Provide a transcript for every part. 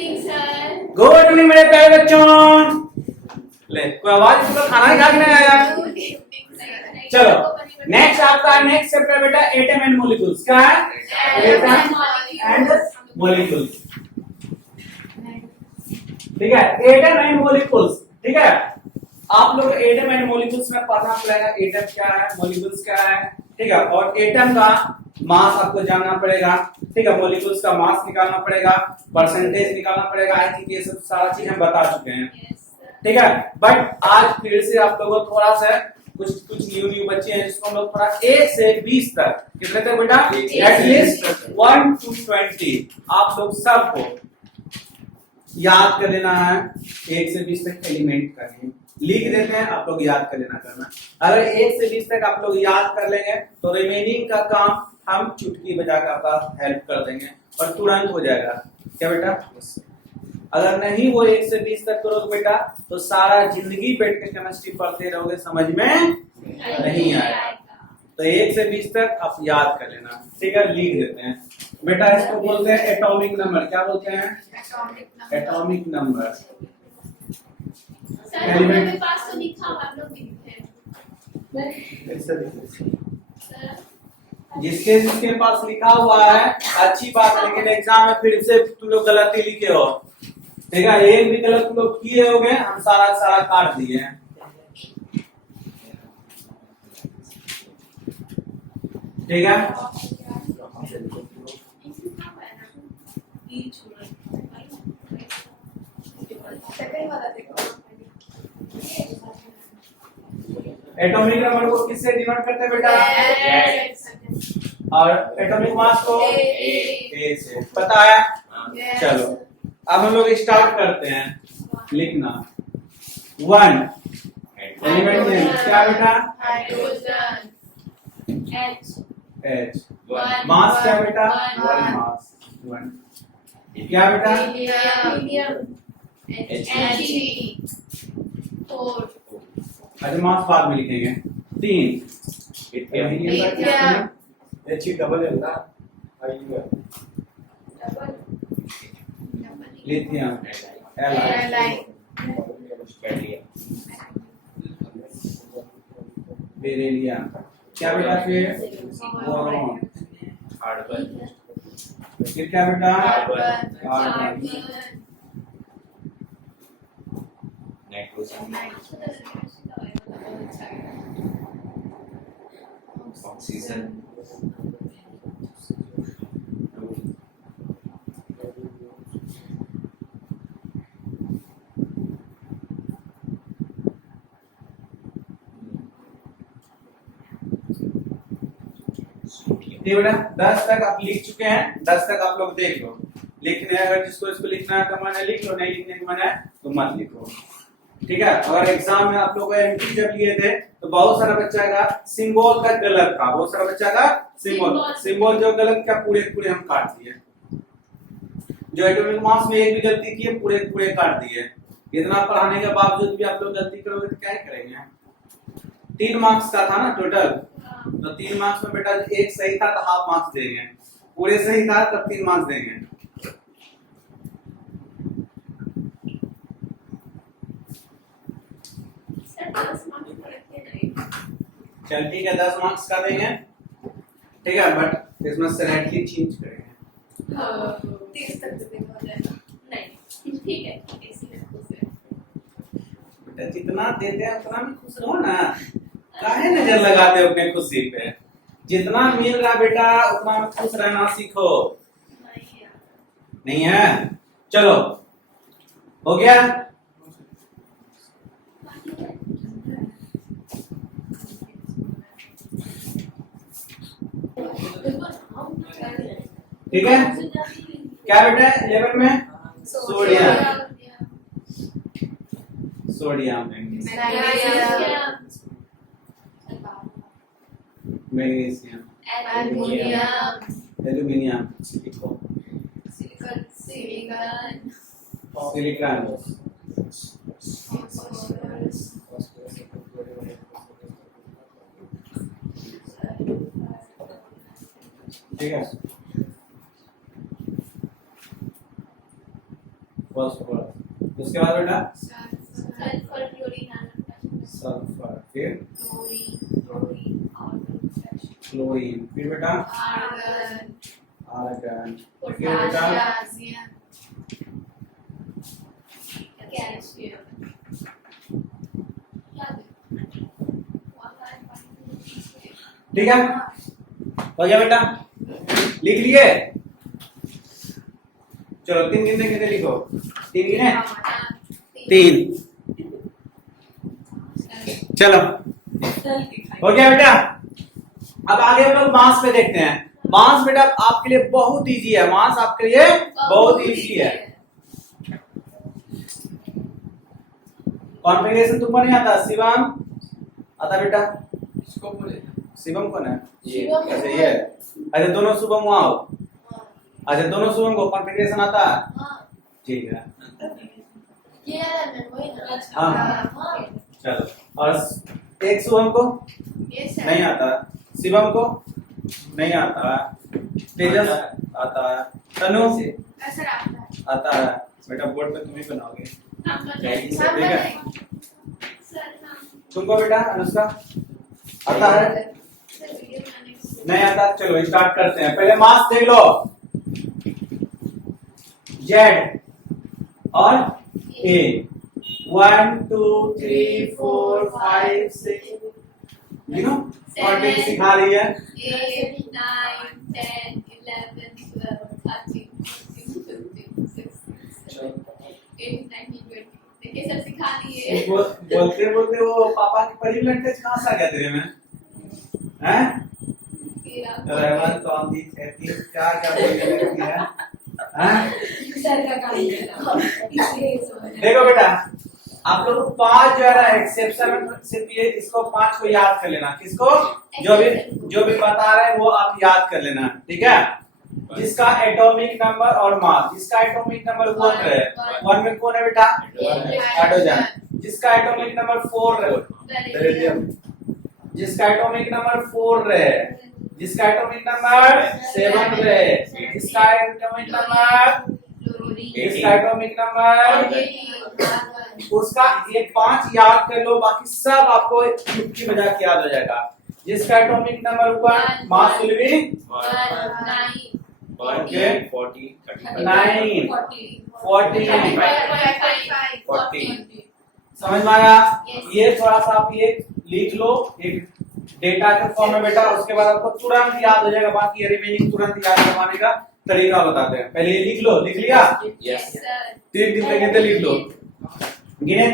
Evening sir. Good evening मेरे प्यारे बच्चों। ले कोई आवाज तो खाना ही खा के नहीं आया। चलो नेक्स्ट आपका नेक्स्ट चैप्टर बेटा एटम एंड मॉलिक्यूल्स क्या है? Atom and molecules. ठीक है, एटम एंड मॉलिक्यूल्स। ठीक है, आप लोग एटम एंड मॉलिक्यूल्स में पढ़ना पड़ेगा एटम क्या है, मॉलिक्यूल्स क्या है। ठीक है, और एटम का मास आपको जानना पड़ेगा। ठीक है, मॉलिक्यूल्स का मास निकालना पड़ेगा, परसेंटेज निकालना पड़ेगा। आई थिंक ये सब सारा चीज हम बता चुके हैं। ठीक है, बट आज फिर से आप लोगों को थोड़ा सा कुछ न्यू बच्चे हैं जिसको हम लोग थोड़ा 1 से 20 तक, कितने तक बेटा? एटलीस्ट 1 to 20 आप लोग सबको याद कर लेना है। 1 से 20 तक एलिमेंट करनी लिख देते हैं, आप लोग याद कर लेना करना। अगर 1 से 20 तक आप लोग याद कर लेंगे तो रिमेनिंग का काम हम चुटकी बजाकर आपका हेल्प कर देंगे और तुरंत हो जाएगा। क्या बेटा? अगर नहीं वो 1 से 20 तक करोगे बेटा तो सारा जिंदगी बैठ के केमिस्ट्री पढ़ते रहोगे, समझ में नहीं आएगा। तो 1 से 20 तक आप याद कर लेना। ठीक है, लिख देते हैं बेटा। इसको बोलते हैं एटॉमिक नंबर। क्या बोलते हैं? Atomic number. सर मेरे पास तो लिखा हुआ, आप लोग लिखे हैं। जिसके जिसके पास लिखा हुआ है अच्छी बात है, लेकिन एग्जाम में फिर से तुम लोग गलती लिखे हो। ठीक है, एक भी गलत तुम लोग किए होगे, हम सारा सारा काट दिए हैं। ठीक है, एटॉमिक नंबर को किससे डिनोट करते हैं बेटा? और एटॉमिक मास को ए से। पता है? चलो अब हम लोग स्टार्ट करते हैं लिखना। 1 एलिमेंट नेम क्या बेटा? हाइड्रोजन। H। मास क्या बेटा? 1 मास 1। क्या बेटा? हीलियम। He। 4। अच्छा मास बाद में लिखेंगे। 3 लिथियम। H डबल है ना? Lithium Li। बेरिलियम क्या बेटा? फिर बोरॉन। फिर क्या बेटा? कार्बन। नाइट्रोजन, ऑक्सीजन, ठीक बेटा, 10 तक आप लिख चुके हैं। 10 तक आप लोग देख लो। लिखने अगर जिसको इसको लिखना है तो मैंने लिख लो, नहीं लिखने को मैंने तो मत लिखो। ठीक है, अगर एग्जाम में आप लोगों एमटी जब लिए थे तो बहुत सारा बच्चा का सिंबल का गलत था। बहुत सारा बच्चा का सिंबल जो गलत क्या पूरे पूरे हम काट दिए। जो एटॉमिक मास में एक भी गलती की है पूरे पूरे काट दिए। इतना पढ़ाने के बावजूद भी आप लोग गलती करोगे तो क्या करेंगे? 3 मार्क्स का था ना टोटल, तो 3 मार्क्स में बेटा एक सही था तो हाफ मार्क्स देंगे, पूरे सही था तब 3 मार्क्स देंगे। चल ठीक है, 10 मार्क्स का देंगे। ठीक है, बट इसमें स्लाइटली चेंज करेंगे। 30 तक देंगे हो जाएगा। नहीं ठीक है, बेटा जितना देते हैं उतना भी खुश रहो ना, काहे नजर लगाते हो अपने खुशी पे? जितना मिल रहा बेटा उतना में खुश रहना सीखो। नहीं है? चलो हो गया। ठीक है, क्या बेटा 11 में? Sodium. Sodium, magnesium, aluminium, silicon. Silicon, ठीक है। फास्फोरस। उसके बाद बेटा सल्फर क्लोरीन आर्गन सल्फर, फिर क्लोरीन और क्लोरीन, फिर बेटा आर्गन आर्गन, फिर बेटा पोटेशियम कैल्शियम ठीक है, हो गया बेटा, लिख लिए। चलो 3 गिनने कितने लिखो, 3 गिने, 3। चलो हो गया बेटा। अब आगे हम लोग मास पे देखते हैं। मास बेटा आपके लिए बहुत इजी है, मास आपके लिए बहुत इजी है। कॉन्फ़िगरेशन तुमको नहीं आता? शिवम आता बेटा? इसको बोले शिवम कौन है? ये अच्छा ये है। अच्छा दोनों शुभम वहां आओ। अच्छा दोनों शुभम को कॉन्फ़िगरेशन आता है? ठीक है, हाँ। चलो, और एक शुभम को नहीं आता, शिवम को नहीं आता, तेजस आता है, तनु आता है। बेटा बोर्ड पे तुम ही बनाओगे, ठीक है। तुमको बेटा अनुष्का आता है? नहीं आता। चलो स्टार्ट करते हैं। पहले मास देख लो, जेड और ए। 1 2 3 4 5 6 यू नो और भी सिखा रही है। 8 9 10 11 12 13 14 15 16 17 18 19 20 देखिए सब सिखा दिए। बोलते बोलते वो पापा की परी लैंग्वेज कहाँ से आ गया तेरे में? हैं? रहमान तौंदी कहती क्या क्या बोलने लगती है? हैं? सर का काम है। देखो बेटा, आप लोग 5 जो है ना एक्सेप्शन में सिर्फ ये इसको 5 को याद कर लेना। किसको? जो भी बता रहे हैं वो आप याद कर लेना, ठीक है। जिसका एटॉमिक नंबर और मास, जिसका एटॉमिक नंबर 1 है, 1 में कौन है बेटा? हाइड्रोजन। जिसका एटॉमिक नंबर 4 है, बेरिलियम। जिसका एटॉमिक नंबर 4 है, जिसका एटॉमिक नंबर 7 है, जिसका एटॉमिक नंबर, जिसका एटॉमिक नंबर, उसका ये 5 याद कर लो, बाकी सब आपको चुटकी बजा के याद हो जाएगा। जिसका atomic number 1, mass will be 40 9 40 40 समझ में आया? Yes. ये थोड़ा सा आप ये लिख लो एक डेटा के फॉर्म में बेटा, उसके बाद आपको तुरंत याद हो जाएगा। बाकी रिमेनिंग तुरंत याद करवाने का तरीका बताते हैं। पहले ये लिख लो, लिख लिया? यस 3 कितने कितने लिख लो, गिने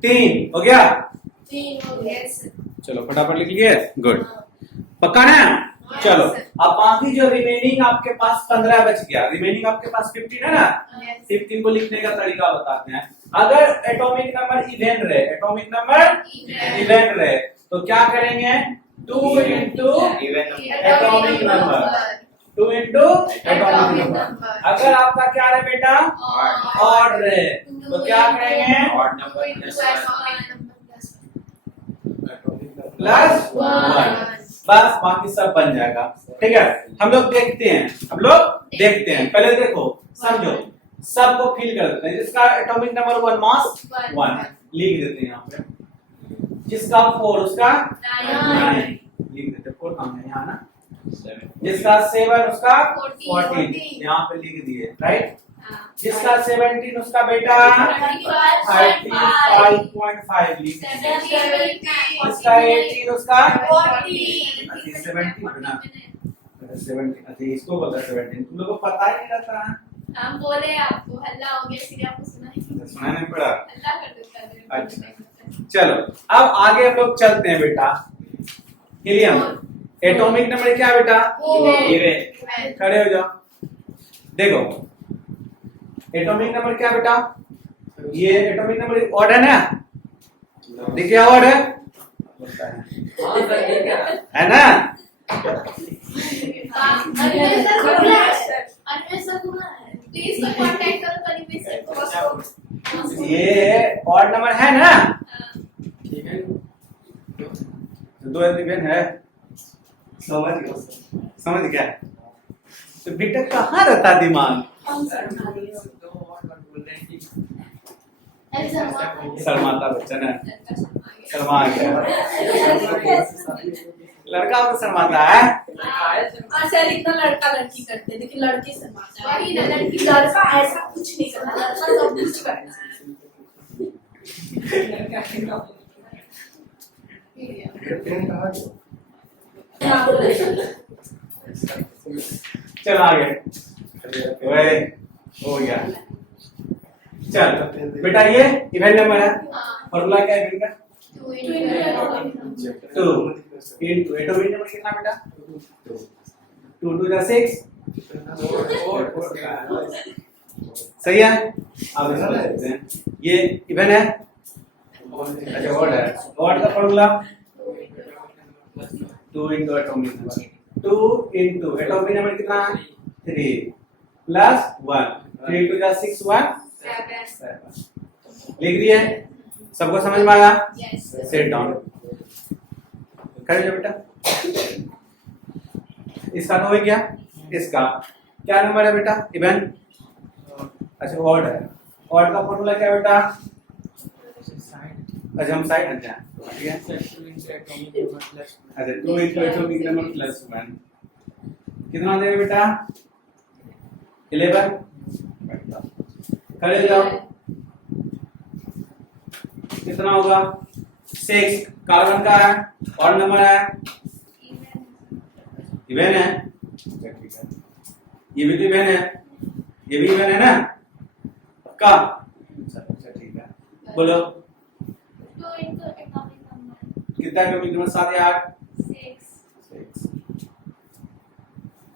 3 हो गया। चलो फटाफट लिख लिए, गुड, पक्का ना? चलो अब बाकी जो रिमेनिंग आपके पास 15 बच गया, रिमेनिंग आपके पास 15 है ना, 15 को लिखने का तरीका बताते हैं। अगर एटॉमिक नंबर इवन रहे, एटॉमिक नंबर इवन रहे तो क्या करेंगे? 2 into atomic number, 2 into atomic number. अगर आपका क्या रहे बेटा? ऑड रहे तो क्या करेंगे? ऑड नंबर प्लस 1, बस बाकी सब बन जाएगा, ठीक है। हम लोग देखते हैं, पहले देखो समझो, सबको फिल कर देते हैं। जिसका एटॉमिक नंबर 1 मास 1 लिख देते हैं यहाँ पे, जिसका 4 उसका 9 लिख देते हैं, 4 काम है यहाँ ना। जिसका 7 उसका 14 यहाँ पे लिख दिए, राइट। जिसका 17 उसका बेटा 35.5 लिख दिए। जिसका 18 उसका 70 ना, 70 अच्छा इसको बता 17, तुम लोगों को पता ही नहीं रहता है। हम बोले आपको हल्ला हो गया इसलिए आपको सुना ही सुना नहीं पड़ा। हल्ला कर देता है। अच्छा चलो अब आगे हम लोग चलते हैं बेटा। हीलियम एटॉमिक नंबर क्या है बेटा? खड़े हो जाओ, देखो एटॉमिक नंबर क्या बेटा? ये एटॉमिक नंबर ऑड है ना, देखिए ऑड है ना? प्लीज तो कांटेक्ट करो तनिक सर को। ये ऑड नंबर है ना, ठीक है। दो एलिमेंट है, समझ गया? तो बेटा कहाँ रहता दिमाग? हम शर्मा रही हो। दो और बार बोल रहे हैं कि शर्माता बच्चन है, लड़का शर्मा गया। शर्मा गया, लड़का को शर्माता है। हाँ सर, इतना लड़का लड़की करते हैं, लेकिन लड़की शर्माता है। वही ना, लड़की लड़का ऐसा कुछ नहीं करता, लड़का सब कुछ करता है। चल आगे, वही हो गया। चल बेटा ये इवेंट नंबर है, हाँ, फॉर्मूला क्या है इवेंट का? 2 into 2 into एटॉमिक नंबर कितना बेटा? 2 2 जा 6, सही है। आप ऐसा ले सकते हैं, ये इवेंट है। अच्छा ऑड है, ऑड का formula 2 into atomic number, 2 into atomic number कितना? 3 प्लस 1, 3 2 जा 6 1 7। लिख दिए, सबको समझ में आया? Yes. सेट डाउन कर लो बेटा। इसका तो हो गया, इसका क्या नंबर है बेटा? इवन। अच्छा ऑड है, ऑड का फॉर्मूला क्या बेटा? अच्छा हम साइड हट जाए, ठीक है। अच्छा 2 into एटॉमिक नंबर प्लस 1 कितना दे बेटा? 11। खड़े जाओ, कितना होगा? 6। कार्बन का है, और नंबर है इवन है। ठीक है, ये भी तो इवन है, ये भी इवन है ना पक्का? अच्छा ठीक है, बोलो 2 into atomic number कितना एटॉमिक नंबर? 7 या 8? 6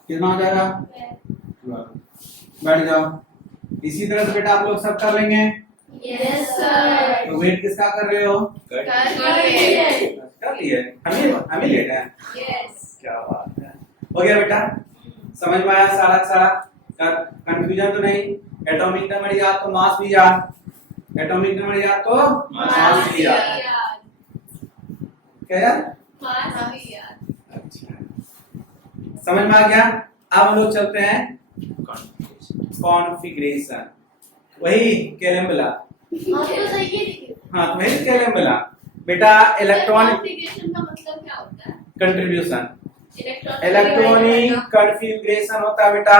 कितना हो जाएगा? 12। बैठ जाओ। इसी तरह से बेटा आप लोग सब कर लेंगे। Yes sir. तो वेट किसका कर रहे हो? कर लिए। कर लिए, हम ही लेट है। Yes. क्या बात है, हो गया बेटा? समझ में आया सारा सारा? कंफ्यूजन तो नहीं? एटॉमिक नंबर याद तो मास भी याद, एटॉमिक नंबर याद तो मास भी याद। क्या यार? मास भी याद। अच्छा, समझ में आ गया? अब हम लोग चलते हैं कॉन्फ़िगरेशन, वही कैलम्बला। हाँ तो सही है लेकिन। हाँ तो वही कैलम्बला बेटा। इलेक्ट्रॉनिक कॉन्फ़िगरेशन का मतलब क्या होता है? कंट्रीब्यूशन, इलेक्ट्रॉनिक इलेक्ट्रॉनिक कॉन्फ़िगरेशन होता है बेटा।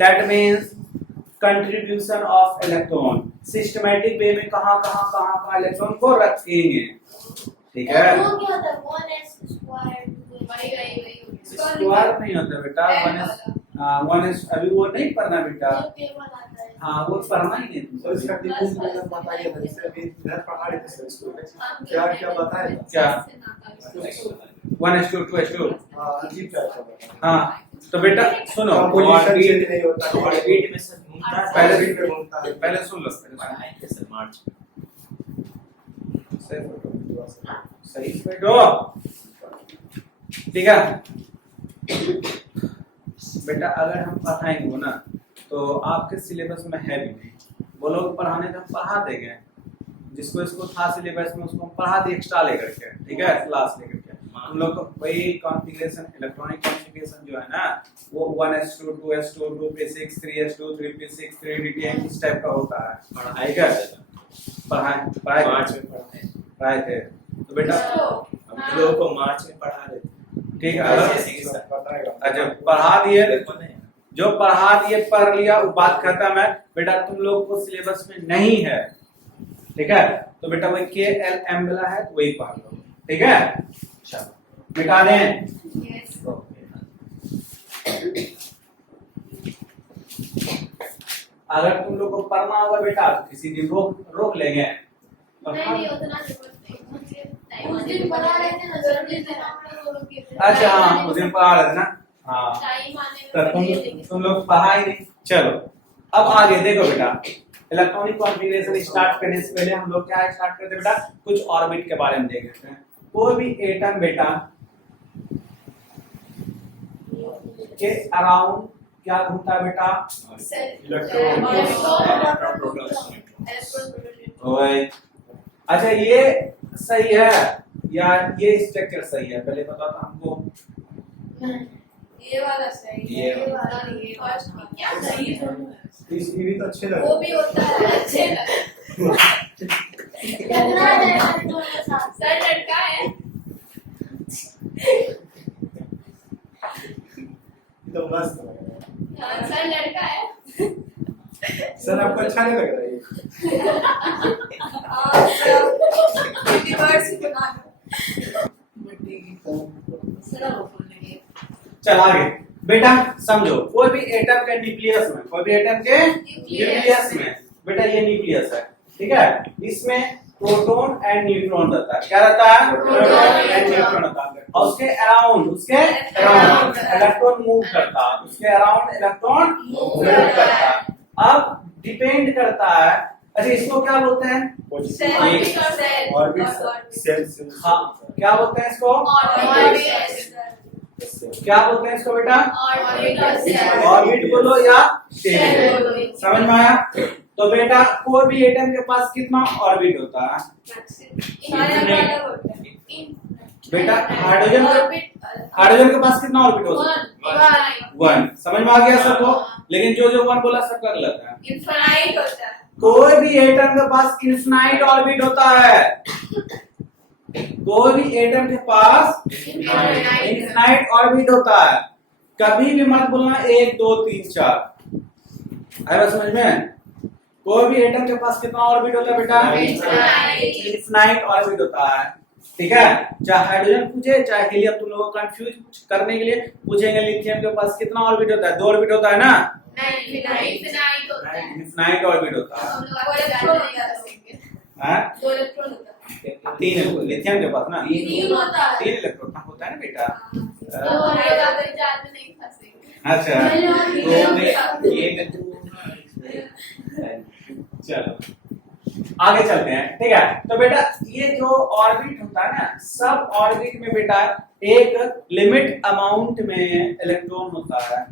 That means contribution of electron, systematic way में कहां इलेक्ट्रॉन को रखेंगे, ठीक है। वो क्या होता है? 1s स्क्वायर वही स्क्वायर नहीं होता बेटा, 1s अभी वो नहीं पढ़ना बेटा। टेबल आता है। हाँ वो पढ़ना ही नहीं सर इसका डिफरेंस मतलब बताइए ना, इससे अभी इधर पढ़ा रहे थे सर इसको, क्या क्या बताए? क्या? 1s2 2s2। हाँ अजीब क्या था बताइए। हाँ तो बेटा सुनो, कंपोजिशन चेंज नहीं होता, ऑर्बिट में सर घूमता है, पहले ऑर्बिट में घूमता है। पहले सुन लो, आएंगे सर मार्च। सही बैठो, ठीक है बेटा। अगर हम पढ़ाएंगे ना तो आपके सिलेबस में है भी नहीं, वो लोग पढ़ाने तो हम पढ़ा देंगे, जिसको इसको था सिलेबस में उसको हम पढ़ा दिए एक्स्ट्रा लेकर के, ठीक है, क्लास लेकर के। हम लोग को वही कॉन्फ़िगरेशन, इलेक्ट्रॉनिक कॉन्फ़िगरेशन जो है ना वो 1s2 2s2 2p6 3s2 3p6 3d10 इस टाइप का होता है, ठीक है। पढ़ाए मार्च में पढ़ाए थे तो बेटा हम लोगों को मार्च में पढ़ा रहे थे, ठीक है। अगर बताएगा। अच्छा पढ़ा दिए, जो पढ़ा दिए पढ़ लिया, वो बात खत्म है बेटा। तुम लोग को सिलेबस में नहीं है, ठीक है, तो बेटा वही KLM वाला है तो वही पढ़ लो, ठीक है। चलो मिटा दें। Yes. अगर तुम लोग को पढ़ना होगा बेटा तो किसी दिन रोक लेंगे। नहीं उतना जरूरत नहीं, मुझे टाइम उस दिन पढ़ा रहे थे ना सर, जिस दिन हम लोग रोक के थे। अच्छा हाँ उस दिन पढ़ा रहे थे ना, हाँ टाइम आने में तो पढ़िए, लेकिन तुम लोग पढ़ा ही नहीं। चलो अब आगे देखो बेटा, इलेक्ट्रॉनिक कॉन्फ़िगरेशन स्टार्ट करने से पहले हम लोग क्या स्टार्ट करते हैं बेटा, कुछ ऑर्बिट के बारे में देख लेते हैं। कोई भी एटम बेटा के अराउंड क्या घूमता है बेटा? ओए अच्छा ये सही है या ये स्ट्रक्चर सही है? पहले बता तो हमको। ये वाला सही है, ये वाला नहीं है। क्या सही है? ये भी तो अच्छे लग वो भी होता है अच्छे लगे सर लड़का है ये तो मस्त है। सर लड़का है सर आपको अच्छा नहीं लग रहा है ये? रिवर्स बना चल आगे बेटा समझो, कोई भी एटम के न्यूक्लियस में, कोई भी एटम के न्यूक्लियस में बेटा ये न्यूक्लियस है, ठीक है। इसमें प्रोटॉन एंड न्यूट्रॉन रहता है। क्या रहता है? प्रोटॉन एंड न्यूट्रॉन रहता है। और उसके अराउंड इलेक्ट्रॉन मूव करता है, उसके अराउंड इलेक्ट्रॉन मूव करता है। अब डिपेंड करता है, अच्छा इसको क्या बोलते हैं? ऑर्बिट सेल हाँ क्या बोलते हैं इसको? क्या बोलते हैं इसको बेटा? ऑर्बिट बोलो या शेल, समझ में आया? तो बेटा कोई भी एटम के पास कितना ऑर्बिट होता है? बेटा हाइड्रोजन के पास कितना ऑर्बिट होता है? 1। समझ में आ गया सबको? लेकिन जो जो 1 बोला सब कर लेते हैं। इनफाइनाइट होता है। कोई भी एटम के पास इनफिनाइट ऑर्बिट होता है। कोई भी एटम के पास इनफिनाइट ऑर्बिट होता है। कभी भी मत बोलना 1 2 3 4। आया समझ में? कोई भी एटम के पास कितना ऑर्बिट होता है बेटा? इनफिनाइट ऑर्बिट होता है, ठीक है। चाहे हाइड्रोजन पूछे चाहे हीलियम, तुम लोगों को कंफ्यूज करने के लिए पूछेंगे लिथियम के पास कितना ऑर्बिट होता है? 2 ऑर्बिट होता है ना? इनफिनाइट ऑर्बिट होता है। हाँ? 3 लिथियम के पास ना 3 इलेक्ट्रॉन होता है ना बेटा। अच्छा तो ये चलो आगे चलते हैं, ठीक है। तो बेटा ये जो ऑर्बिट होता है ना, सब ऑर्बिट में बेटा एक लिमिट अमाउंट में इलेक्ट्रॉन होता है,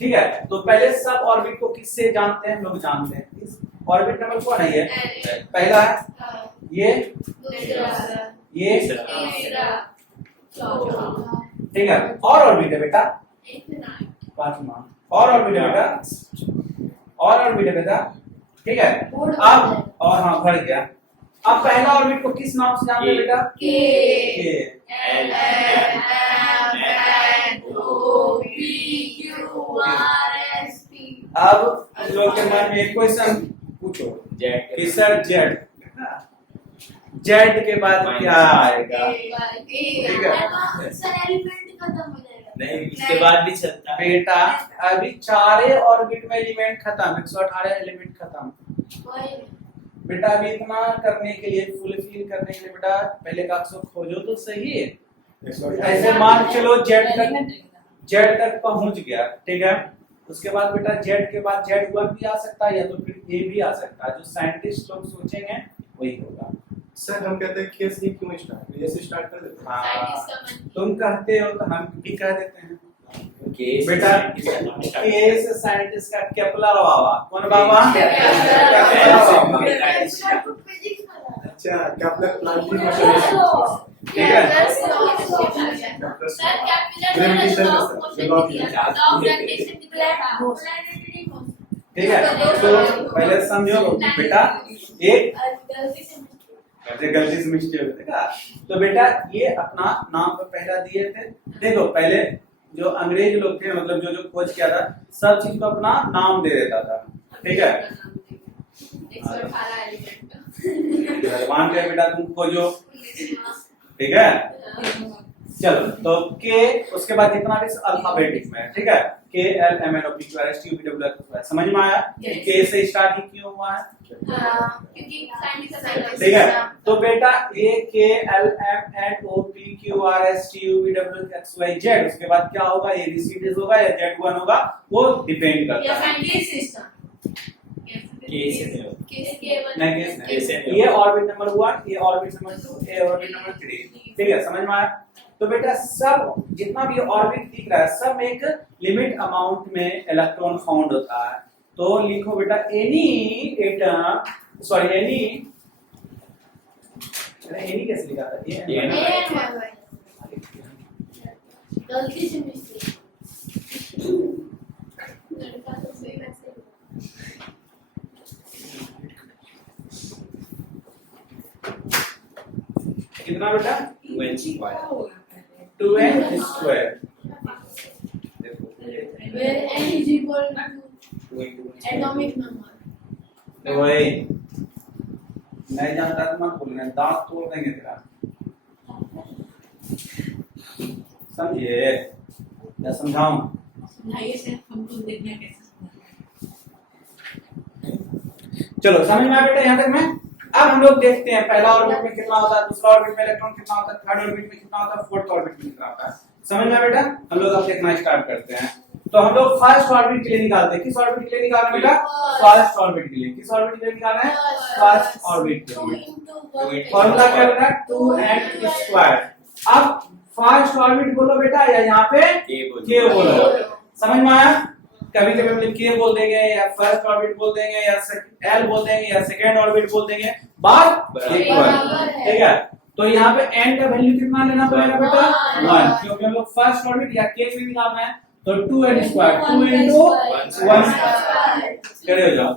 ठीक है। तो पहले सब ऑर्बिट को किससे जानते हैं? हम लोग जानते हैं ऑर्बिट नंबर कौन है? ये पहला है, ये ठीक है। और ऑर्बिट है बेटा 5वां, और ऑर्बिट है बेटा, और ऑर्बिट है बेटा, ठीक है। अब और हाँ भर गया। अब पहला ऑर्बिट को किस नाम से जानते हैं बेटा? के। अब लोग के मन में एक क्वेश्चन पूछो कि सर जेड के बाद क्या आएगा? ठीक है नहीं इसके बाद भी चलता है बेटा। अभी 4 ऑर्बिट में एलिमेंट खत्म, 118 एलिमेंट खत्म बेटा। अभी इतना करने के लिए, फुलफिल करने के लिए बेटा पहले का अक्षर खोजो तो सही है। ऐसे मान चलो जेड तक पहुंच गया, ठीक है। उसके बाद बेटा जेड के बाद Z1 भी आ सकता है या तो फिर ए भी आ सकता है। जो साइंटिस्ट लोग सोचेंगे वही होगा। सर हम कहते हैं केस ही क्यों स्टार्ट? ये से स्टार्ट कर देते हैं। हाँ तुम कहते हो तो हम भी कह देते हैं बेटा। केस साइंटिस्ट का केपलर बाबा। कौन बाबा? केपलर बाबा। अच्छा केपलर प्लानिंग ठीक है। ठीक है तो पहले समझो बेटा, एक गलती से मिस्टेक होगा। तो बेटा ये अपना नाम तो पहला दिए थे। देखो पहले जो अंग्रेज लोग थे, मतलब जो खोज किया था, सब चीज को अपना नाम दे देता था, ठीक है। भगवान के बेटा तुम खोजो, ठीक है। चलो तो के, उसके बाद जितना भी अल्फाबेटिक में, ठीक है। KLMNOPQRSTUVWX समझ में आया? के से स्टार्ट क्यों हुआ है? ठीक है। तो बेटा AKLMNOPQRSTUVWXYZ, उसके बाद क्या होगा? ABCD होगा या Z1 होगा, वो डिपेंड करता है। ये ऑर्बिट नंबर 1, ये ऑर्बिट नंबर 2, ये ऑर्बिट नंबर 3, ठीक है। समझ में आया? तो बेटा सब जितना भी ऑर्बिट दिख रहा है, सब एक लिमिट अमाउंट में इलेक्ट्रॉन फाउंड होता है। तो लिखो बेटा एनी एटम, सॉरी एनी कैसे लिखा था? गलती से मिस्टेक। लड़का तो सही वैसे कितना बेटा 2n square 2n square Where n is equal to 2 into 1 atomic number. तो वही नहीं जानता तो मत बोलना दांत तोड़ देंगे तेरा समझिए या समझाऊं समझाइए सर, हमको देखना कैसे। चलो समझ में आया बेटा यहाँ तक में। अब हम लोग देखते हैं पहला ऑर्बिट में कितना होता है, दूसरा ऑर्बिट में इलेक्ट्रॉन कितना होता है, थर्ड ऑर्बिट में कितना होता है, फोर्थ ऑर्बिट में कितना होता है। समझ में आया बेटा। हम लोग अब देखना स्टार्ट करते हैं। तो हम लोग फर्स्ट ऑर्बिट के लिए निकालते हैं। किस ऑर्बिट के लिए निकालना है बेटा? फर्स्ट ऑर्बिट के लिए। किस ऑर्बिट के लिए निकालना है? फर्स्ट ऑर्बिट के लिए। फॉर्मूला क्या बेटा? 2n square. अब फर्स्ट ऑर्बिट बोलो बेटा या यहाँ पे के बोलो। समझ में आया। कभी कभी हम के बोल देंगे या फर्स्ट ऑर्बिट बोल देंगे या एल बोल देंगे या सेकेंड ऑर्बिट बोल देंगे, बात बराबर है। ठीक है। तो यहाँ पे n का वैल्यू कितना लेना पड़ेगा बेटा? 1, क्योंकि हम लोग फर्स्ट ऑर्बिट या के भी निकालना है। तो 2n स्क्वायर 2 into 1 स्क्वायर करे हो जाओ।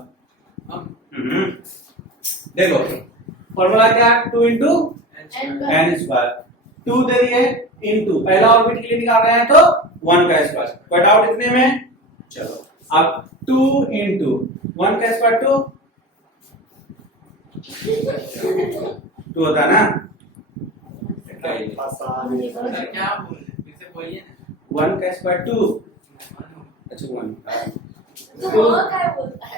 देखो फॉर्मूला क्या है? 2 into n स्क्वायर। 2 दे दिए इनटू पहला ऑर्बिट के लिए निकाल रहे हैं तो 1 का स्क्वायर कट आउट इतने में। चलो अब 2 into 1 का स्क्वायर 2 होता है ना। क्या बोल रहे फिर से बोलिए ना 1 का स्क्वायर 2। अच्छा 1 तो वो क्या बोलता है?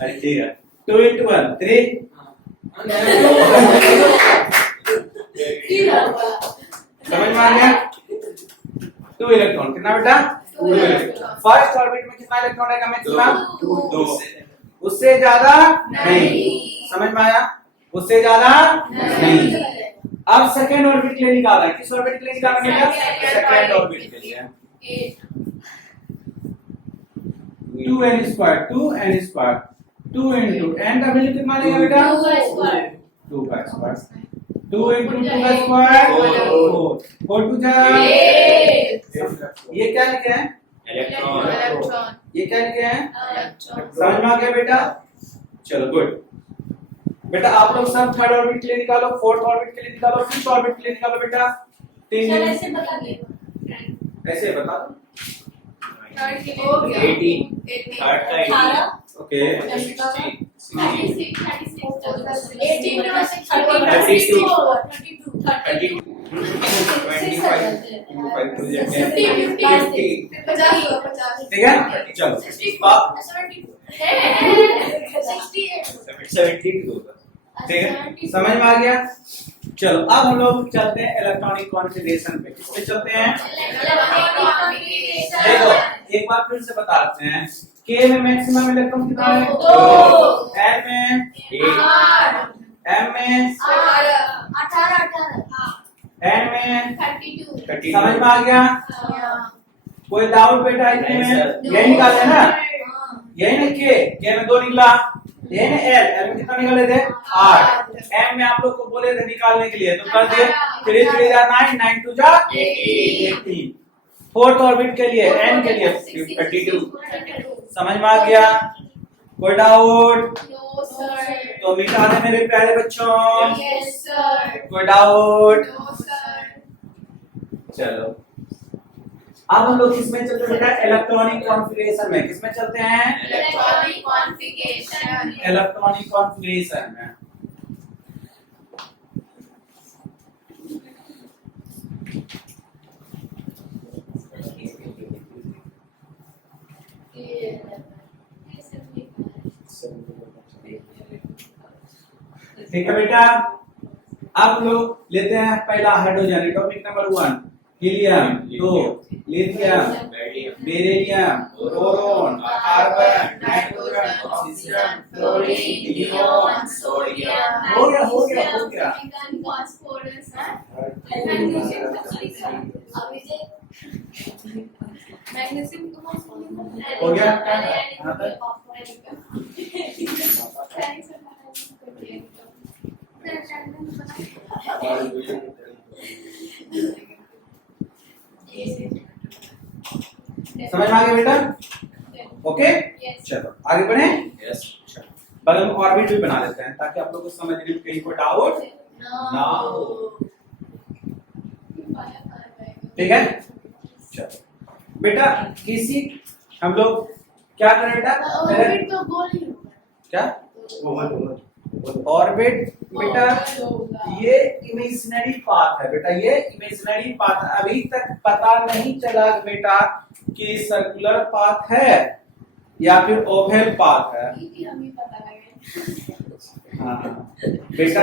अरे ठीक है 2 into 1 3 समझ में आ गया। 2 इलेक्ट्रॉन कितना बेटा? 2 इलेक्ट्रॉन। फर्स्ट ऑर्बिट में कितना इलेक्ट्रॉन है मैक्सिमम? 2। उससे ज्यादा नहीं। समझ में आया। उससे ज्यादा नहीं। अब सेकेंड ऑर्बिट के लिए निकालना है। किस ऑर्बिट के लिए निकालना है? सेकेंड ऑर्बिट के लिए 2n square 2n square 2 into n का वैल्यू कितना लेगा बेटा? 2 का स्क्वायर 2 into 2 का स्क्वायर 4 2 जा। ये क्या लिखे हैं? इलेक्ट्रॉन ये क्या लिखे हैं? समझ में आ गया बेटा। चलो गुड बेटा। आप लोग सब थर्ड ऑर्बिट के लिए निकालो, फोर्थ ऑर्बिट के लिए निकालो, फिफ्थ ऑर्बिट के लिए निकालो बेटा। सर ऐसे बता दे। ऐसे बता दो। 18 थर्ड का 18 ओके 16 ठीक है। चलो 72 होगा ठीक है समझ में आ गया। चलो अब हम लोग चलते हैं इलेक्ट्रॉनिक कॉन्फ़िगरेशन पे। किस पे चलते हैं? देखो एक बार फिर से बताते हैं। के में मैक्सिमम इलेक्ट्रॉन कितना है? 2। एल में 8 एम में 18 एन में 32 समझ में आ गया। कोई डाउट बेटा इतने में? यही निकाले ना, यही ना के में 2 निकला, यही ना एल में कितना निकाले थे? 8। एम में आप लोग को बोले थे निकालने के लिए तो कर दिए। 3 3 जा 9 9 2 जा 18। फोर्थ ऑर्बिट के लिए एन के लिए 32 समझ में आ गया। कोई डाउट? नो सर तो मिटा दे मेरे प्यारे बच्चों। यस सर कोई डाउट? नो सर चलो अब हम लोग किसमें चलते हैं बेटा? इलेक्ट्रॉनिक कॉन्फ़िगरेशन में। किसमें चलते हैं? इलेक्ट्रॉनिक कॉन्फ़िगरेशन इलेक्ट्रॉनिक कॉन्फ़िगरेशन में। ठीक है बेटा। अब लोग लेते हैं पहला hydrogen atomic number 1 helium 2 lithium beryllium boron carbon nitrogen oxygen fluorine neon sodium. हो गया फास्फोरस मैग्नीशियम हो गया? समझ में आ गया बेटा? ओके चलो आगे बढ़े। यस बगल में ऑर्बिट भी बना लेते हैं ताकि आप लोग को समझने में कहीं कोई डाउट ना हो। ठीक है, चलो बेटा किसी हम लोग क्या करें बेटा ऑर्बिट तो गोल ही होगा। क्या ओवल ऑर्बिट बेटा ये इमेजिनरी पाथ है बेटा, ये इमेजिनरी पाथ है। अभी तक पता नहीं चला बेटा कि सर्कुलर पाथ है या फिर ओवल पाथ है। हमें पता लगे। हाँ बेटा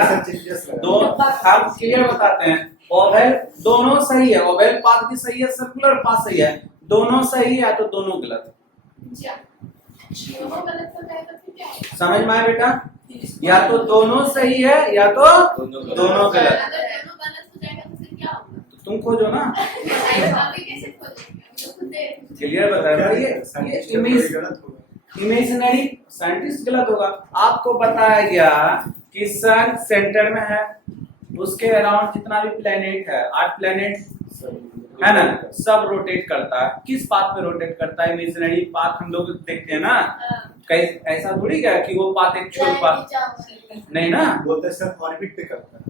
दो हम क्लियर बताते हैं, ओवल दोनों सही है, ओवल पाथ भी सही है, सर्कुलर पाथ सही है, दोनों सही है तो दोनों गलत। दोनों गलत हो जाए तो फिर क्या होगा? समझ में आया बेटा, या तो दोनों सही है या तो दोनों गलत। अगर दोनों गलत हो जाएगा तो फिर क्या होगा? तुम खोजो ना, अभी कैसे खोजेंगे? अभी तो खुद देख। क्लियर बताया ये इमेजिनरी साइंटिस्ट गलत होगा। आपको बताया गया कि सन सेंटर में है, उसके अराउंड जितना भी प्लेनेट है 8 प्लेनेट है ना, सब रोटेट करता है। किस पाथ पे रोटेट करता है? इमेजिनरी पाथ हम लोग देखते हैं ना, कहीं ऐसा थोड़ी क्या कि वो पाथ एक्चुअल पाथ नहीं ना, बोलते सर ऑर्बिट पे करता है।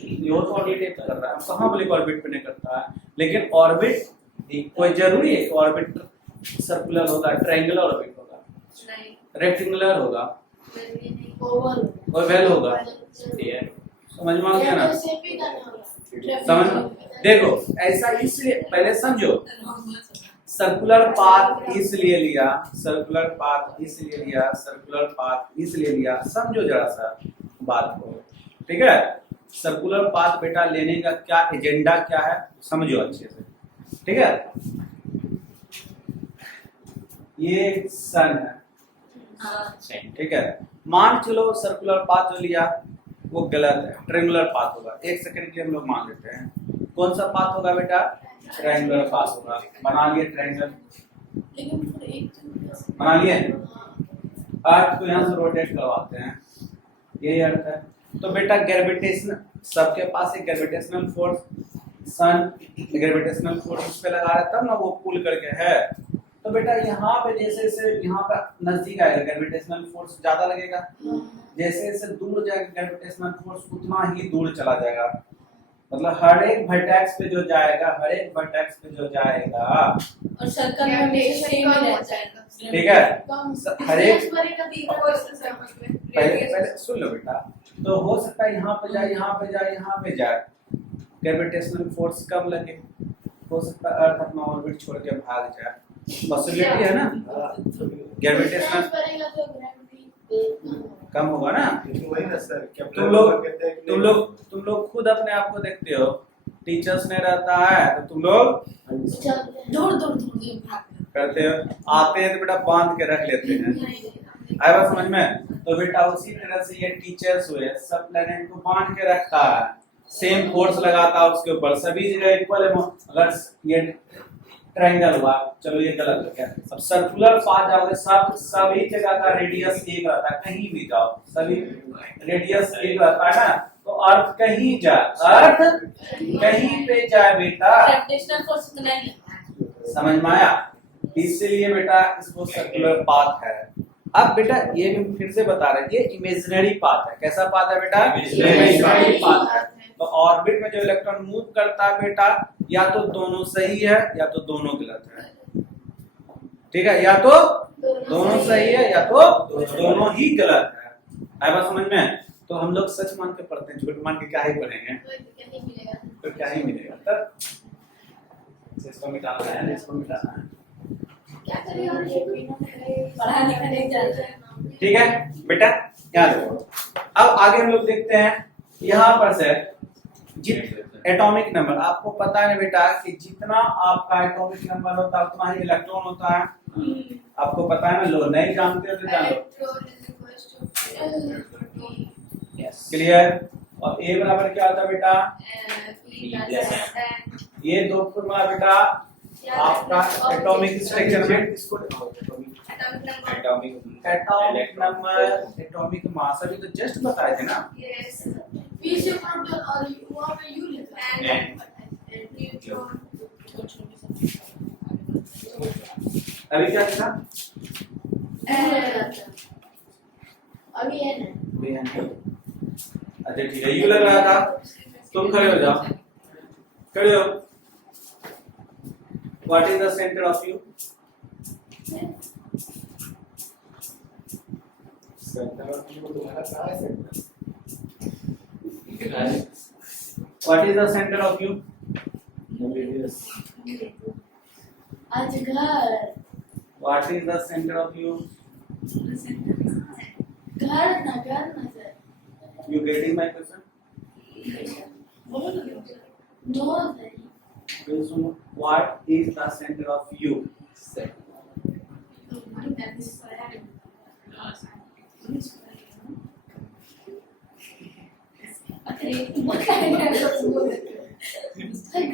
ये तो ऑर्बिट कर रहा है, कहाँ बोले ऑर्बिट पे नहीं करता है, लेकिन ऑर्बिट कोई जरूरी है ऑर्बिट सर्कुलर होगा, ट्रायंगुलर ऑर्बिट होगा, नहीं, रेक्टेंगुलर होगा, ओवल ओवल होगा। ठीक है, समझ में आ गया ना? शेप ही करना होगा। समझ देखो ऐसा इसलिए पहले समझो, सर्कुलर पाथ इसलिए लिया, सर्कुलर पाथ इसलिए लिया, सर्कुलर पाथ इसलिए लिया, समझो जरा सा बात को। ठीक है, सर्कुलर पाथ बेटा लेने का क्या एजेंडा क्या है समझो अच्छे से। ठीक है, ये सन है, ठीक है, मान चलो सर्कुलर पाथ जो लिया वो गलत है, ट्रायंगुलर पाथ होगा। एक सेकंड के लिए हम लोग मान लेते हैं, कौन सा पाथ होगा बेटा? ट्रायंगुलर पाथ होगा। बना लिए ट्रायंगल, लेकिन फिर एक बना लिए। अर्थ को यहाँ से रोटेट करवाते हैं, यही अर्थ है। तो बेटा ग्रेविटेशन, सबके पास एक ग्रेविटेशनल फोर्स, सन ग्रेविटेशनल फोर्स उस पे लगा रहा है तब ना वो पुल करके है। तो बेटा यहाँ पे जैसे जैसे यहाँ पे नजदीक आएगा ग्रेविटेशनल फोर्स ज्यादा लगेगा, जैसे जैसे दूर जाएगा ग्रेविटेशनल फोर्स उतना ही दूर चला जाएगा। मतलब हर एक वर्टेक्स पे जो जाएगा, हर एक वर्टेक्स पे जो जाएगा और सर्कल में हमेशा सेम ही रहता है। ठीक है, हर एक पहले पहले सुन लो बेटा, तो हो सकता है यहाँ पे जाए, यहाँ पे जाए, यहाँ पे जाए, ग्रेविटेशनल फोर्स कम लगे, हो सकता है अर्थ अपना ऑर्बिट छोड़ के भाग जाए, पॉसिबिलिटी है ना, ग्रेविटेशनल कम होगा ना। वही ना सर, तुम लोग खुद अपने आप को देखते हो, टीचर्स ने रहता है तो तुम लोग दूर दूर दूर भाग करते हो, आते हैं तो बेटा बांध के रख लेते हैं। आया बात समझ में? तो बेटा उसी तरह से ये टीचर्स हुए, सब प्लेनेट को बांध के रखता है, सेम फोर्स लगाता है उसके ऊपर, सभी जगह इक्वल है। अगर ये ट्रायंगल हुआ, चलो ये गलत हो गया, अब सर्कुलर पाथ जाओगे, सब सभी जगह का रेडियस एक रहता है, कहीं भी जाओ सभी रेडियस एक रहता है ना। तो अर्थ कहीं जाए, अर्थ कहीं पे जाए बेटा, ग्रेविटेशनल फोर्स इतना ही है। समझ में आया? इसलिए बेटा इसको सर्कुलर पाथ है। अब बेटा ये भी फिर से बता रहे हैं, ये इमेजिनरी पाथ है। कैसा पाथ है बेटा? इमेजिनरी पाथ है। तो ऑर्बिट में जो इलेक्ट्रॉन मूव करता है बेटा, या तो दोनों सही है या तो दोनों गलत है। ठीक है, या तो दोनों सही है या तो दोनों ही गलत है। आया बात समझ में? तो हम लोग सच मान के पढ़ते हैं, झूठ मान के क्या ही पढ़ेंगे, तो क्या ही मिलेगा। तब इसको मिटाना है, इसको मिटाना है, क्या करेगा? पढ़ा लिखा नहीं जाता है। ठीक है बेटा, क्या देखो अब आगे हम लोग देखते हैं। यहाँ पर से एटॉमिक नंबर, आपको पता है बेटा कि जितना आपका एटॉमिक नंबर होता है उतना ही इलेक्ट्रॉन होता है। आपको पता है ना, लो नहीं जानते हो तो जान लो। क्लियर? और ए बराबर क्या होता है बेटा? ये दो फॉर्मूला बेटा आपका एटॉमिक स्ट्रक्चर में, इसको एटॉमिक नंबर, एटॉमिक मास अभी तो जस्ट बताए थे ना। अभी क्या था? अभी अच्छा ठीक है, यू लग रहा था। तुम खड़े हो जाओ, खड़े हो। What is the centre of you? Centre of you तुम्हारा कहाँ है centre? What is the centre of you? अजगर। What is the centre of you? घर ना sir. You getting my question? No sir. Question, what is the center of you?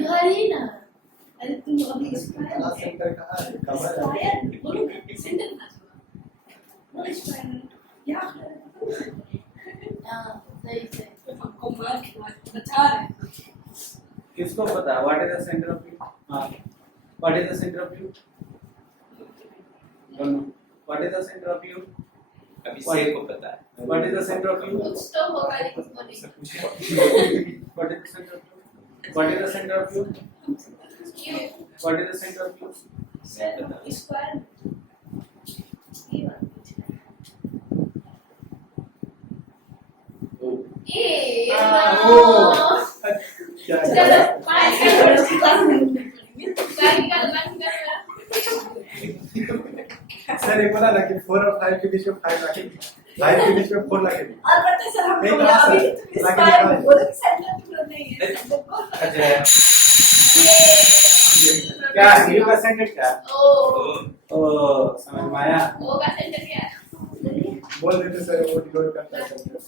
घर ही ना। अरे तुम अभी तुम्हारा सेंटर कहाँ है? कमर है। बोलो सेंटर ना बोलो स्क्वायर या हां सही से हमको मार बचा रहे। किसको पता है? What is the center of you? हाँ. What is the center of you? Don't know. What is the center of you? अभिषेक को पता है। What is the center of you? कुछ तो होगा लेकिन उसको नहीं। What is the center of you? What is the center of you? क्यों? What is the center of you? Square ये बात ए क्या चलो है? पाँच का बंद कर। सर ये बोला ना कि 4 और 5 के बीच में 5 रखें, 5 के बीच में 4 रखें। और बता सर हम नहीं, लोग कहाँ अभी से? स्क्वायर में बोलो कि सेंटर पूरा नहीं है। अच्छा क्या है? यू का सेंटर क्या है? ओ समझ में आया? ओ का सेंटर क्या है? बोल देते सर वो डिनोट करता है सेंटर।